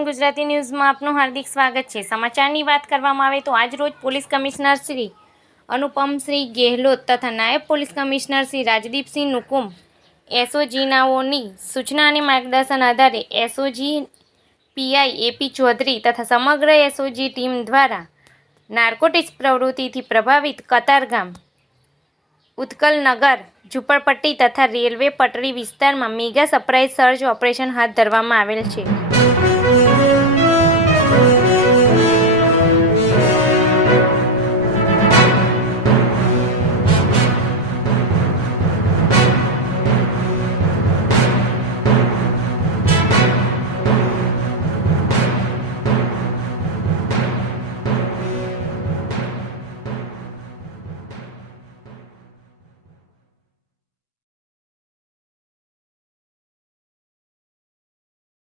A1 Gujarati ન્યૂઝમાં આપનું હાર્દિક સ્વાગત છે। સમાચારની વાત કરવામાં આવે તો આજ રોજ પોલીસ કમિશનર શ્રી અનુપમસિંહ ગેહલોત તથા નાયબ પોલીસ કમિશનર શ્રી રાજદીપસિંહ નુકુમ એસઓજીનાઓની સૂચના અને માર્ગદર્શન આધારે એસઓજી પીઆઈ એપી ચૌધરી તથા સમગ્ર એસઓજી ટીમ દ્વારા નાર્કોટિક્સ પ્રવૃત્તિથી પ્રભાવિત કતારગામ, ઉત્કલનગર, ઝુંપડપટ્ટી તથા રેલવે પટરી વિસ્તારમાં મેગા સરપ્રાઇઝ સર્ચ ઓપરેશન હાથ ધરવામાં આવેલ છે।